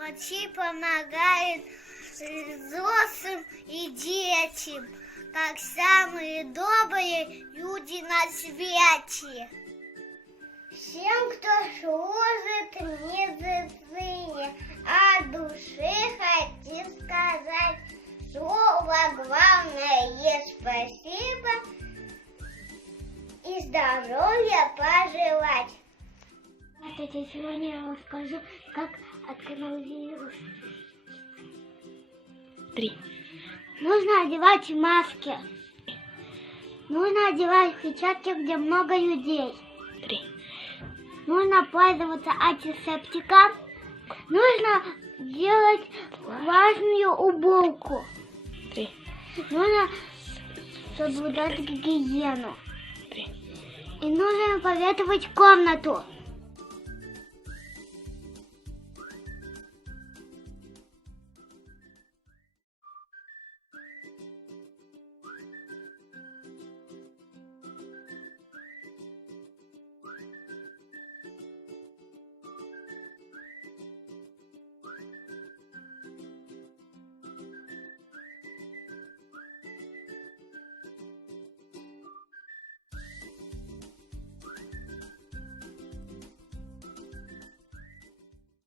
Врачи помогают взрослым и детям, как самые добрые люди на свете. Всем, кто служит медицине, от души хочу сказать слово главное спасибо и здоровья пожелать. Сегодня я вам расскажу, как от коронавируса. 3. Нужно одевать маски. Нужно одевать перчатки, где много людей. 3. Нужно пользоваться антисептиком. Нужно делать важную уборку. 3. Нужно соблюдать гигиену. 3. И нужно проветривать комнату.